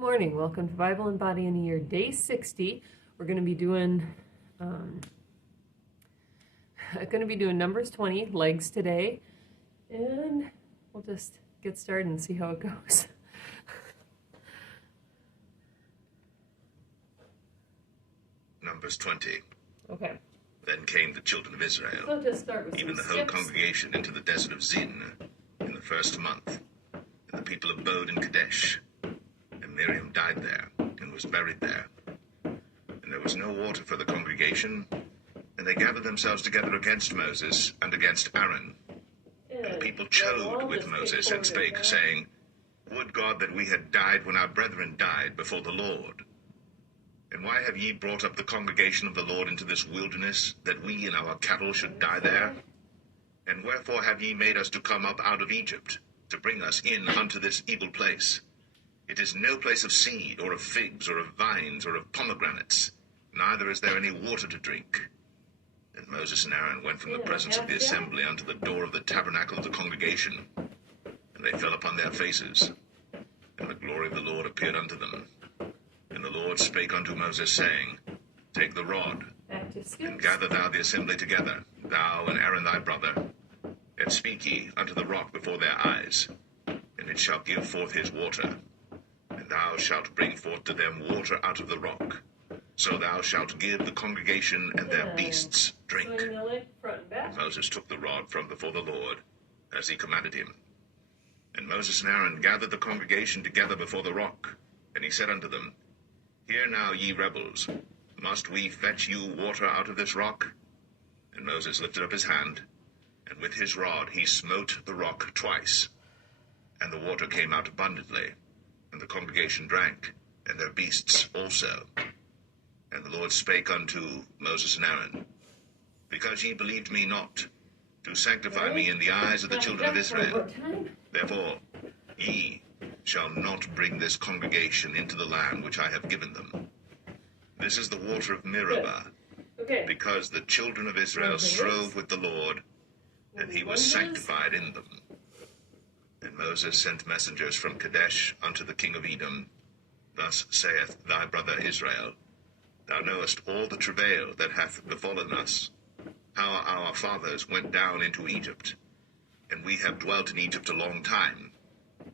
Morning. Welcome to Bible and Body in a Year, Day 60. We're going to be doing Numbers 20 legs today, and we'll just get started and see how it goes. Numbers 20. Okay. Then came the children of Israel, So I'll just start with even the some whole skips. congregation, into the desert of Zin in the first month. And the people abode in Kadesh. And Miriam died there, and was buried there. And there was no water for the congregation, and they gathered themselves together against Moses and against Aaron. And the people chode with Moses and spake, saying, Would God that we had died when our brethren died before the Lord. And why have ye brought up the congregation of the Lord into this wilderness, that we and our cattle should die there? And wherefore have ye made us to come up out of Egypt, to bring us in unto this evil place? It is no place of seed, or of figs, or of vines, or of pomegranates, neither is there any water to drink. And Moses and Aaron went from the presence of the assembly unto the door of the tabernacle of the congregation, and they fell upon their faces, and the glory of the Lord appeared unto them. And the Lord spake unto Moses, saying, Take the rod, and gather thou the assembly together, thou and Aaron thy brother, and speak ye unto the rock before their eyes, and it shall give forth his water. And thou shalt bring forth to them water out of the rock. So thou shalt give the congregation and their beasts drink. And Moses took the rod from before the Lord, as he commanded him. And Moses and Aaron gathered the congregation together before the rock. And he said unto them, Hear now, ye rebels, must we fetch you water out of this rock? And Moses lifted up his hand, and with his rod he smote the rock twice. And the water came out abundantly, and the congregation drank, and their beasts also. And the Lord spake unto Moses and Aaron, Because ye believed me not, to sanctify me in the eyes of the children of Israel, therefore ye shall not bring this congregation into the land which I have given them. This is the water of Meribah, because the children of Israel strove with the Lord, and he was sanctified in them. And Moses sent messengers from Kadesh unto the king of Edom. Thus saith thy brother Israel, Thou knowest all the travail that hath befallen us, how our fathers went down into Egypt, and we have dwelt in Egypt a long time,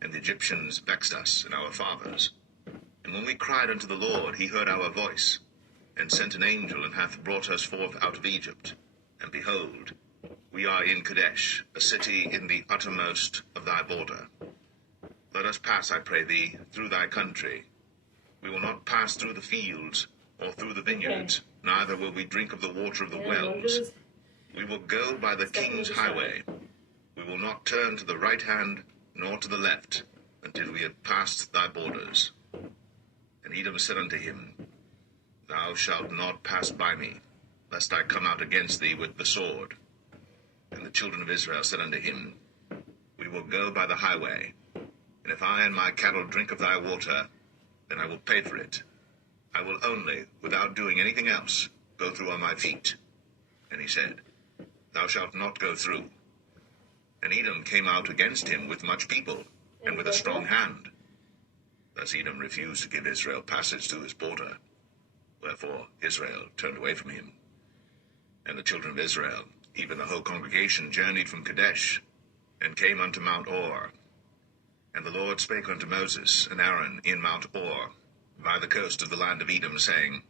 and the Egyptians vexed us and our fathers. And when we cried unto the Lord, he heard our voice, and sent an angel, and hath brought us forth out of Egypt. And behold, we are in Kadesh, a city in the uttermost of thy border. Let us pass, I pray thee, through thy country. We will not pass through the fields, or through the vineyards, neither will we drink of the water of the wells. We will go by the king's highway. We will not turn to the right hand, nor to the left, until we have passed thy borders. And Edom said unto him, Thou shalt not pass by me, lest I come out against thee with the sword. And the children of Israel said unto him, We will go by the highway, and if I and my cattle drink of thy water, then I will pay for it. I will only, without doing anything else, go through on my feet. And he said, Thou shalt not go through. And Edom came out against him with much people, and with a strong hand. Thus Edom refused to give Israel passage through his border. Wherefore Israel turned away from him. And the children of Israel, even the whole congregation, journeyed from Kadesh, and came unto Mount Or. And the Lord spake unto Moses and Aaron in Mount Or, by the coast of the land of Edom, saying,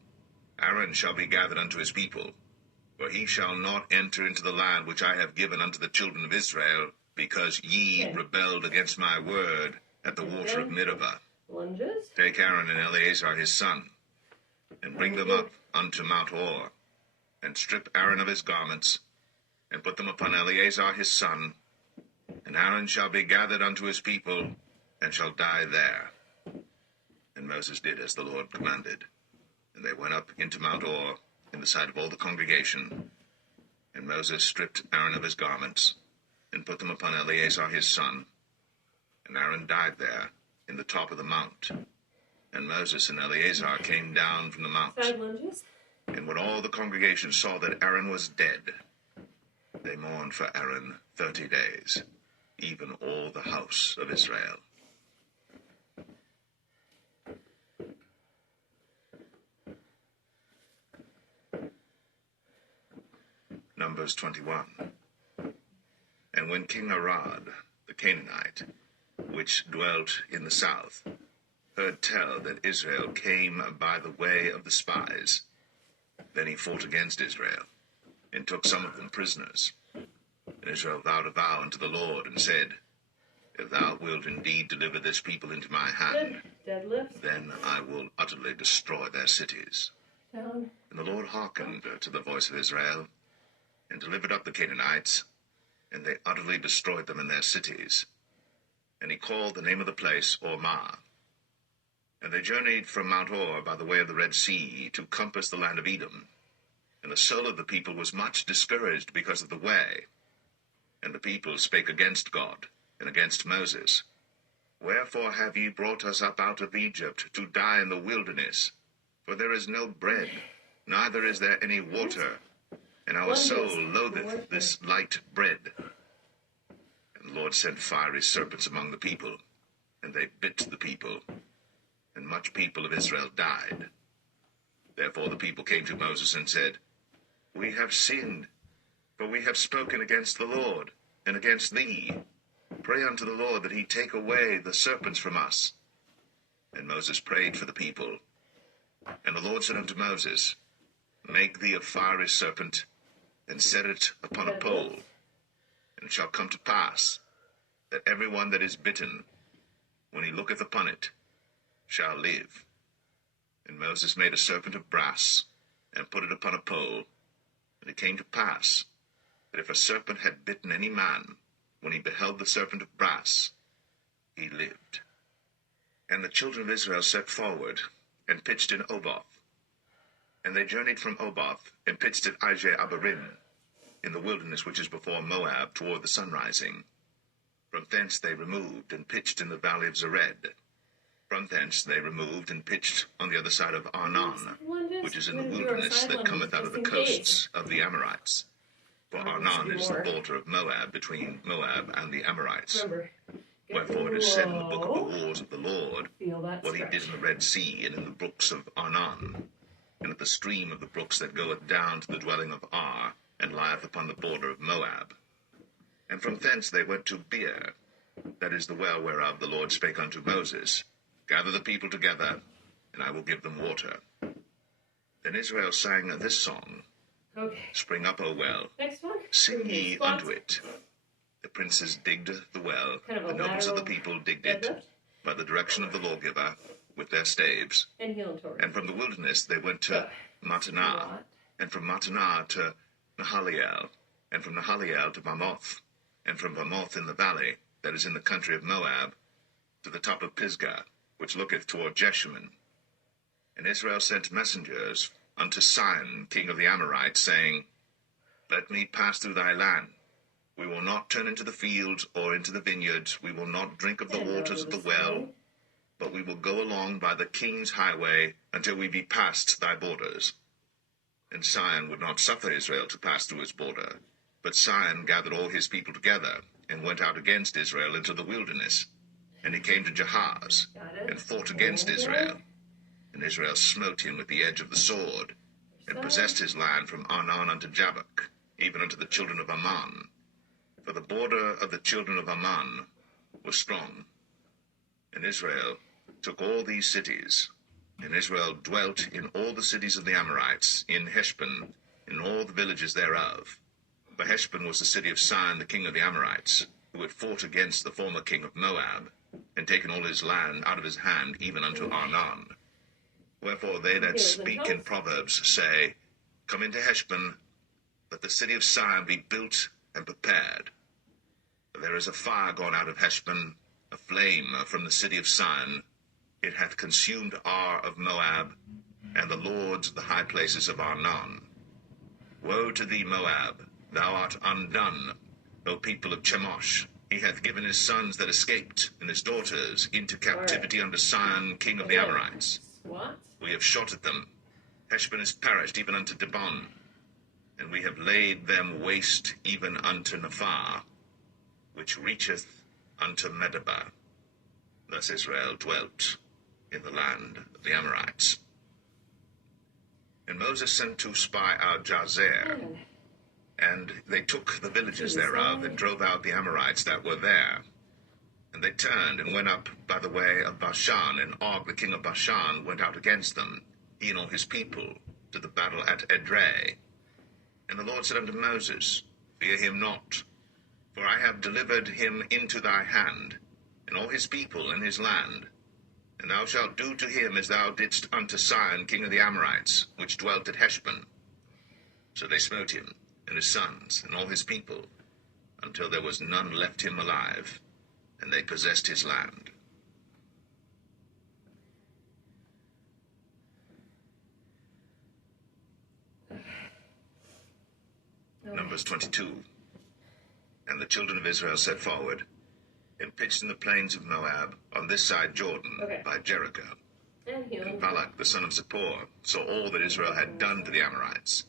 Aaron shall be gathered unto his people, for he shall not enter into the land which I have given unto the children of Israel, because ye rebelled against my word at the water of Meribah. Take Aaron and Eleazar his son, and bring them up unto Mount Or, and strip Aaron of his garments, and put them upon Eleazar his son, and Aaron shall be gathered unto his people, and shall die there. And Moses did as the Lord commanded. And they went up into Mount Or, in the sight of all the congregation. And Moses stripped Aaron of his garments, and put them upon Eleazar his son. And Aaron died there, in the top of the mount. And Moses and Eleazar came down from the mount. And when all the congregation saw that Aaron was dead, they mourned for Aaron 30 days, even all the house of Israel. Numbers 21. And when King Arad, the Canaanite, which dwelt in the south, heard tell that Israel came by the way of the spies, then he fought against Israel, and took some of them prisoners. And Israel vowed a vow unto the Lord, and said, If thou wilt indeed deliver this people into my hand, Deadlift. then I will utterly destroy their cities. Down. And the Lord hearkened to the voice of Israel, and delivered up the Canaanites, and they utterly destroyed them in their cities. And he called the name of the place Ormah. And they journeyed from Mount Or by the way of the Red Sea to compass the land of Edom. And the soul of the people was much discouraged because of the way. And the people spake against God and against Moses. Wherefore have ye brought us up out of Egypt to die in the wilderness? For there is no bread, neither is there any water, and our soul loatheth this light bread. And the Lord sent fiery serpents among the people, and they bit the people, and much people of Israel died. Therefore the people came to Moses and said, We have sinned, for we have spoken against the Lord, and against thee. Pray unto the Lord that he take away the serpents from us. And Moses prayed for the people. And the Lord said unto Moses, Make thee a fiery serpent, and set it upon a pole. And it shall come to pass, that every one that is bitten, when he looketh upon it, shall live. And Moses made a serpent of brass, and put it upon a pole. And it came to pass, that if a serpent had bitten any man, when he beheld the serpent of brass, he lived. And the children of Israel set forward, and pitched in Oboth. And they journeyed from Oboth, and pitched at Abarim, in the wilderness which is before Moab, toward the sunrising. From thence they removed, and pitched in the valley of Zered. From thence they removed, and pitched on the other side of Arnon, which is in the wilderness that cometh out of the coasts of the Amorites. For Arnon is the border of Moab, between Moab and the Amorites. Wherefore it is said in the book of the wars of the Lord, what he did in the Red Sea, and in the brooks of Arnon, and at the stream of the brooks that goeth down to the dwelling of Ar, and lieth upon the border of Moab. And from thence they went to Beer, that is the well whereof the Lord spake unto Moses, Gather the people together, and I will give them water. Then Israel sang this song, Okay. Spring up, O well, Next one. sing ye unto it. The princes digged the well, Kind of a the nobles of the lateral people digged it, deadlift. by the direction of the lawgiver, with their staves. And heel and torque. And from the wilderness they went to So, Mattanah, squat. and from Mattanah to Nahaliel, and from Nahaliel to Bamoth, and from Bamoth in the valley, that is in the country of Moab, to the top of Pisgah, which looketh toward Jeshimon. And Israel sent messengers unto Sihon, king of the Amorites, saying, Let me pass through thy land. We will not turn into the fields or into the vineyards. We will not drink of the waters of the well, but we will go along by the king's highway until we be past thy borders. And Sihon would not suffer Israel to pass through his border. But Sihon gathered all his people together, and went out against Israel into the wilderness. And he came to Jahaz, and fought against Israel. And Israel smote him with the edge of the sword, and possessed his land from Arnon unto Jabbok, even unto the children of Ammon. For the border of the children of Ammon was strong. And Israel took all these cities, and Israel dwelt in all the cities of the Amorites, in Heshbon, in all the villages thereof. For Heshbon was the city of Sihon, the king of the Amorites, who had fought against the former king of Moab, and taken all his land out of his hand, even unto Arnon. Wherefore they that speak in Proverbs say, Come into Heshbon, let the city of Sihon be built and prepared. For there is a fire gone out of Heshbon, a flame from the city of Sihon. It hath consumed Ar of Moab, and the lords of the high places of Arnon. Woe to thee, Moab! Thou art undone, O people of Chemosh. He hath given his sons that escaped, and his daughters, into captivity under Sihon, king of the Amorites. What? We have shot at them. Heshbon is perished even unto Dibon, and we have laid them waste even unto Nephah, which reacheth unto Medeba. Thus Israel dwelt in the land of the Amorites. And Moses sent to spy out Jazer, And they took the villages thereof, and drove out the Amorites that were there. And they turned and went up by the way of Bashan, and Og the king of Bashan went out against them, he and all his people, to the battle at Edrei. And the Lord said unto Moses, Fear him not, for I have delivered him into thy hand, and all his people and his land. And thou shalt do to him as thou didst unto Sihon king of the Amorites, which dwelt at Heshbon. So they smote him, and his sons, and all his people, until there was none left him alive, and they possessed his land. Numbers 22. And the children of Israel set forward, and pitched in the plains of Moab, on this side Jordan, by Jericho. And Balak the son of Zippor saw all that Israel had done to the Amorites.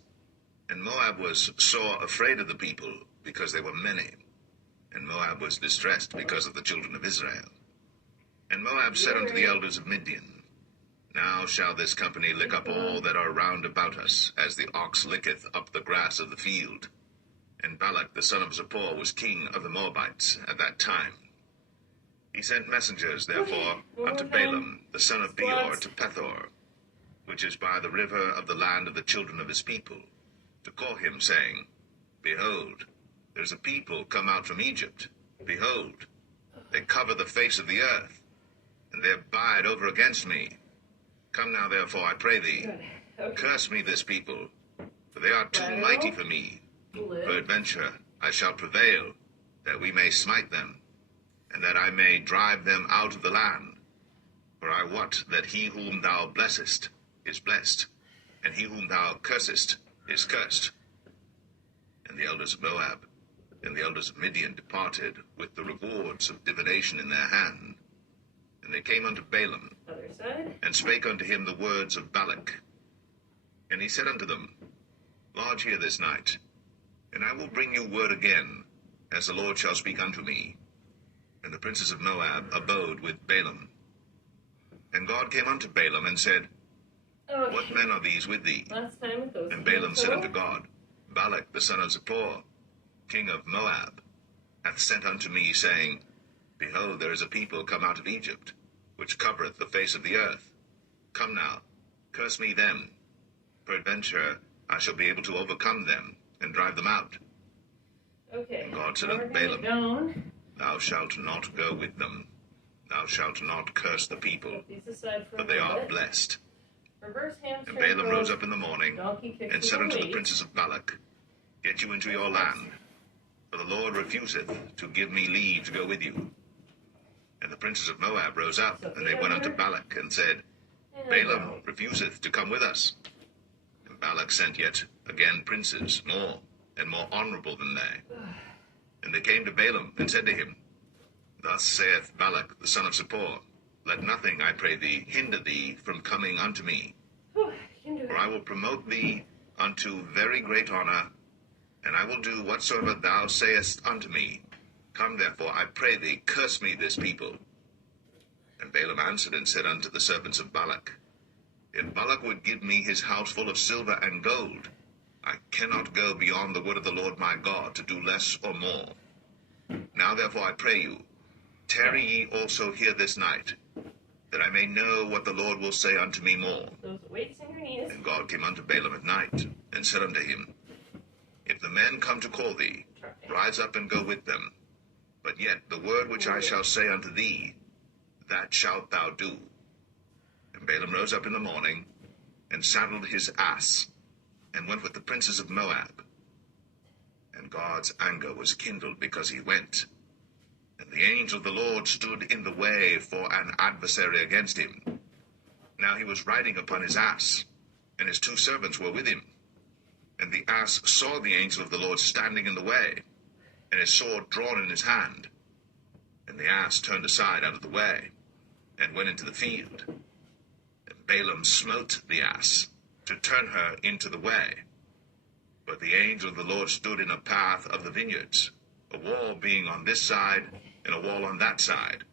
And Moab was sore afraid of the people, because they were many. And Moab was distressed because of the children of Israel. And Moab said unto the elders of Midian, Now shall this company lick up all that are round about us, as the ox licketh up the grass of the field. And Balak the son of Zippor was king of the Moabites at that time. He sent messengers, therefore, unto Balaam the son of Beor to Pethor, which is by the river of the land of the children of his people, to call him, saying, Behold, there is a people come out from Egypt. Behold, they cover the face of the earth, and they abide over against me. Come now, therefore, I pray thee, curse me this people, for they are too mighty for me. Peradventure I shall prevail, that we may smite them, and that I may drive them out of the land. For I wot that he whom thou blessest is blessed, and he whom thou cursest is cursed. And the elders of Moab and the elders of Midian departed with the rewards of divination in their hand. And they came unto Balaam, and spake unto him the words of Balak. And he said unto them, Lodge here this night, and I will bring you word again, as the Lord shall speak unto me. And the princes of Moab abode with Balaam. And God came unto Balaam, and said, What men are these with thee? And Balaam said unto God, Balak the son of Zippor, king of Moab, hath sent unto me, saying, Behold, there is a people come out of Egypt, which covereth the face of the earth. Come now, curse me them. Peradventure I shall be able to overcome them, and drive them out. And God said unto Balaam, Thou shalt not go with them. Thou shalt not curse the people, for they are blessed. And Balaam rose up in the morning, and said unto the princes of Balak, Get you into your land, for the Lord refuseth to give me leave to go with you. And the princes of Moab rose up, and they went unto Balak, and said, Balaam refuseth to come with us. And Balak sent yet again princes, more and more honorable than they. And they came to Balaam, and said to him, Thus saith Balak the son of Zippor, Let nothing, I pray thee, hinder thee from coming unto me. For I will promote thee unto very great honor, and I will do whatsoever thou sayest unto me. Come therefore, I pray thee, curse me this people. And Balaam answered and said unto the servants of Balak, If Balak would give me his house full of silver and gold, I cannot go beyond the word of the Lord my God to do less or more. Now therefore I pray you, tarry ye also here this night, that I may know what the Lord will say unto me more. And God came unto Balaam at night, and said unto him, If the men come to call thee, rise up and go with them. But yet the word which I shall say unto thee, that shalt thou do. And Balaam rose up in the morning, and saddled his ass, and went with the princes of Moab. And God's anger was kindled because he went. And the angel of the Lord stood in the way for an adversary against him. Now he was riding upon his ass, and his 2 servants were with him. And the ass saw the angel of the Lord standing in the way, and his sword drawn in his hand. And the ass turned aside out of the way, and went into the field. And Balaam smote the ass, to turn her into the way. But the angel of the Lord stood in a path of the vineyards, a wall being on this side, and a wall on that side.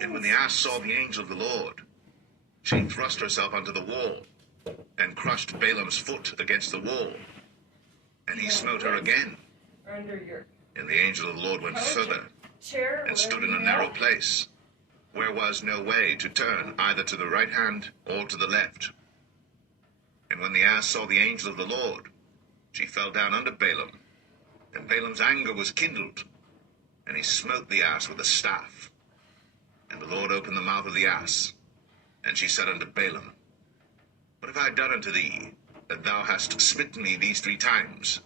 And when the ass saw the angel of the Lord, she thrust herself onto the wall, and crushed Balaam's foot against the wall. And he smote her again. Or under your And the angel of the Lord went further, chair. and stood in a narrow place, where was no way to turn either to the right hand or to the left. And when the ass saw the angel of the Lord, she fell down under Balaam. And Balaam's anger was kindled, and he smote the ass with a staff. And the Lord opened the mouth of the ass, and she said unto Balaam, What have I done unto thee, that thou hast smitten me these 3 times?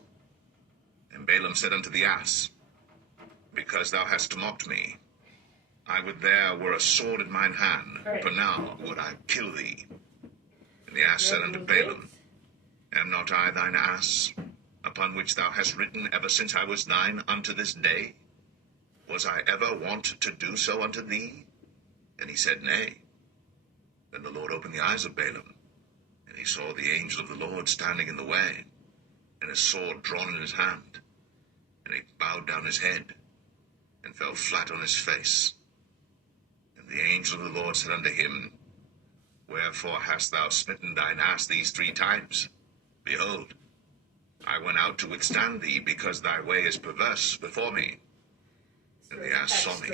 And Balaam said unto the ass, Because thou hast mocked me, I would there were a sword in mine hand, for now would I kill thee. And the ass said unto Balaam, Am not I thine ass, upon which thou hast ridden ever since I was thine unto this day? Was I ever wont to do so unto thee? And he said, Nay. Then the Lord opened the eyes of Balaam, and he saw the angel of the Lord standing in the way, and his sword drawn in his hand. And he bowed down his head, and fell flat on his face. And the angel of the Lord said unto him, Wherefore hast thou smitten thine ass these 3 times? Behold, I went out to withstand thee, because thy way is perverse before me. And the ass saw me,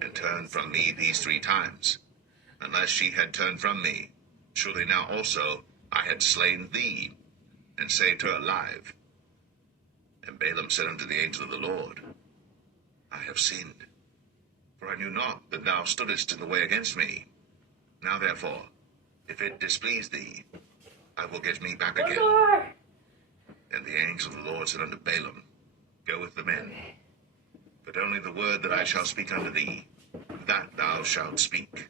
and turned from me these 3 times. Unless she had turned from me, surely now also I had slain thee, and saved her alive. And Balaam said unto the angel of the Lord, I have sinned, for I knew not that thou stoodest in the way against me. Now therefore, if it displease thee, I will get me back again. And the angel of the Lord said unto Balaam, Go with the men, but only the word that I shall speak unto thee, that thou shalt speak.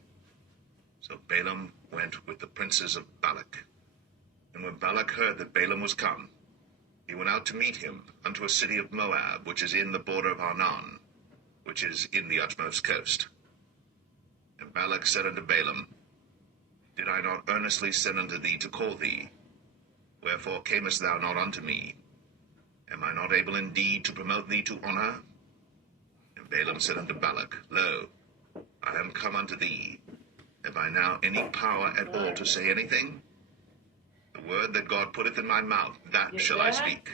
So Balaam went with the princes of Balak. And when Balak heard that Balaam was come, he went out to meet him unto a city of Moab, which is in the border of Arnon, which is in the utmost coast. And Balak said unto Balaam, Did I not earnestly send unto thee to call thee? Wherefore camest thou not unto me? Am I not able indeed to promote thee to honor? And Balaam said unto Balak, Lo, I am come unto thee. Have I now any power at all to say anything? The word that God putteth in my mouth, that shall I speak.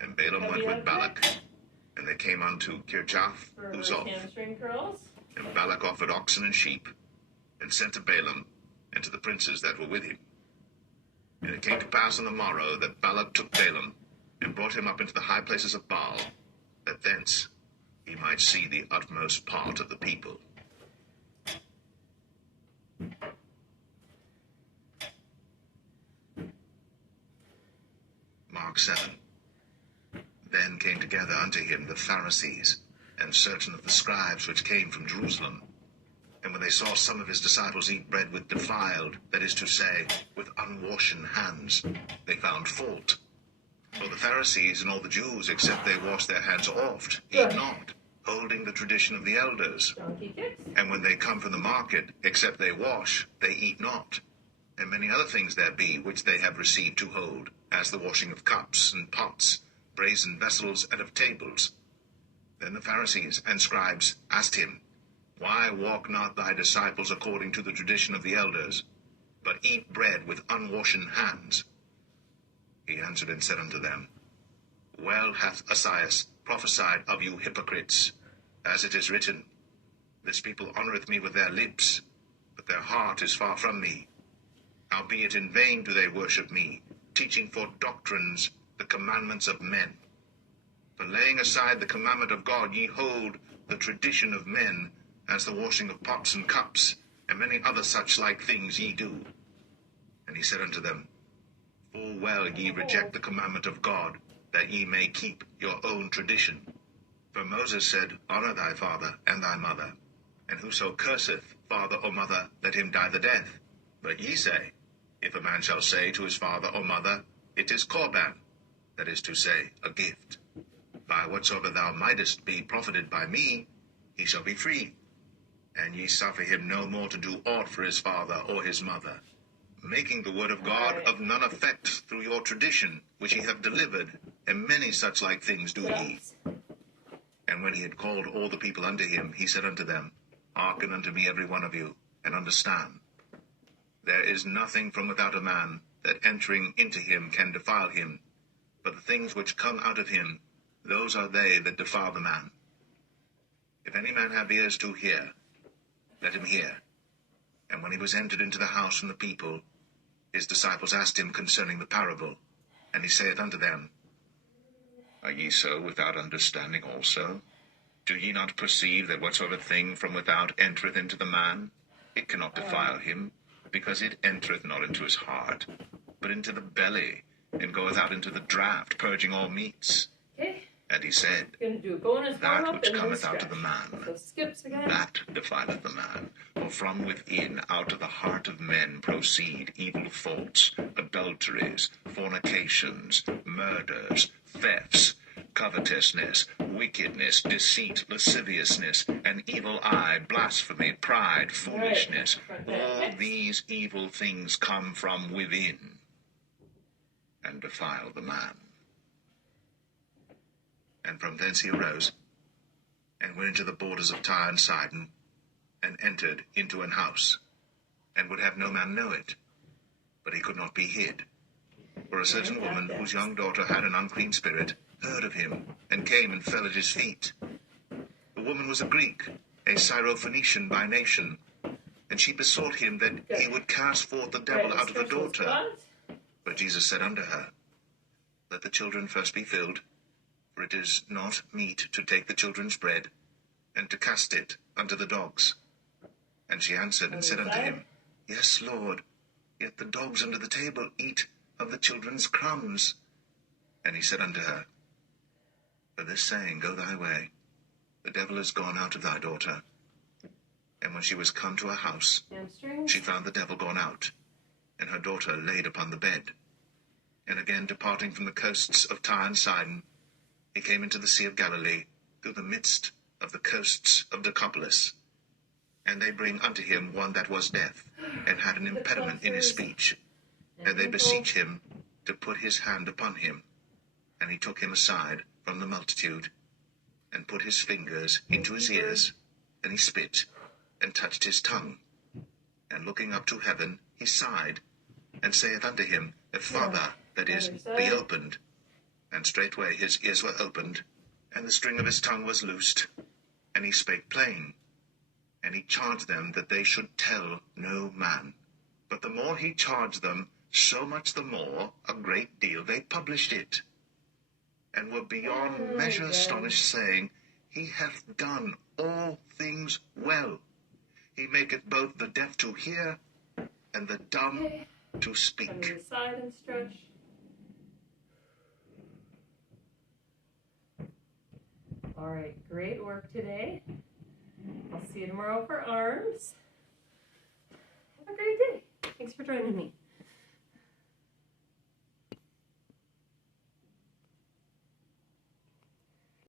And Balaam went with Balak, and they came unto Kirjath Huzoth. And Balak offered oxen and sheep, and sent to Balaam, and to the princes that were with him. And it came to pass on the morrow that Balak took Balaam, and brought him up into the high places of Baal, that thence he might see the utmost part of the people. Mark 7. Then came together unto him the Pharisees, and certain of the scribes which came from Jerusalem. And when they saw some of his disciples eat bread with defiled, that is to say, with unwashen hands, they found fault. For the Pharisees and all the Jews, except they wash their hands oft, eat not, holding the tradition of the elders. And when they come from the market, except they wash, they eat not. And many other things there be, which they have received to hold, as the washing of cups and pots, brazen vessels, and of tables. Then the Pharisees and scribes asked him, Why walk not thy disciples according to the tradition of the elders, but eat bread with unwashen hands? He answered and said unto them, Well hath Esaias prophesied of you hypocrites, as it is written, This people honoureth me with their lips, but their heart is far from me. Howbeit in vain do they worship me, teaching for doctrines the commandments of men. For laying aside the commandment of God, ye hold the tradition of men, as the washing of pots and cups, and many other such like things ye do. And he said unto them, Full well ye reject the commandment of God, that ye may keep your own tradition. For Moses said, Honour thy father and thy mother, and whoso curseth father or mother, let him die the death. But ye say, If a man shall say to his father or mother, It is Corban, that is to say, a gift, by whatsoever thou mightest be profited by me, he shall be free. And ye suffer him no more to do aught for his father or his mother, making the word of God of none effect through your tradition, which ye have delivered, and many such like things do ye. And when he had called all the people unto him, he said unto them, Hearken unto me every one of you, and understand. There is nothing from without a man, that entering into him can defile him, but the things which come out of him, those are they that defile the man. If any man have ears to hear, let him hear. And when he was entered into the house from the people, his disciples asked him concerning the parable. And he saith unto them, Are ye so without understanding also? Do ye not perceive that whatsoever thing from without entereth into the man, it cannot defile him, because it entereth not into his heart, but into the belly, and goeth out into the draught, purging all meats? Okay. And he said, We're going to do a bonus That warm-up which and then cometh out stretch. of the man, So skips again. that defileth the man. For from within, out of the heart of men, proceed evil thoughts, adulteries, fornications, murders, thefts, covetousness, wickedness, deceit, lasciviousness, an evil eye, blasphemy, pride, foolishness. All these evil things come from within and defile the man. And from thence he arose, and went into the borders of Tyre and Sidon, and entered into an house, and would have no man know it, but he could not be hid. For a certain woman, whose young daughter had an unclean spirit, heard of him, and came and fell at his feet. The woman was a Greek, a Syrophoenician by nation, and she besought him that he would cast forth the devil out of the daughter. But Jesus said unto her, Let the children first be filled, for it is not meet to take the children's bread, and to cast it unto the dogs. And she answered and said unto him, Yes, Lord, yet the dogs under the table eat of the children's crumbs. And he said unto her, For this saying, go thy way, the devil is gone out of thy daughter. And when she was come to her house, she found the devil gone out, and her daughter laid upon the bed. And again departing from the coasts of Tyre and Sidon, he came into the Sea of Galilee, through the midst of the coasts of Decapolis. And they bring unto him one that was deaf, and had an impediment in his speech. And they beseech him to put his hand upon him. And he took him aside from the multitude, and put his fingers into his ears, and he spit, and touched his tongue. And looking up to heaven, he sighed, and saith unto him, Father, that is, be opened. And straightway his ears were opened, and the string of his tongue was loosed, and he spake plain. And he charged them that they should tell no man. But the more he charged them, so much the more, a great deal, they published it, and were beyond measure astonished, saying, He hath done all things well. He maketh both the deaf to hear, and the dumb to speak. Come to the side and stretch. All right, great work today. I'll see you tomorrow for arms. Have a great day. Thanks for joining me.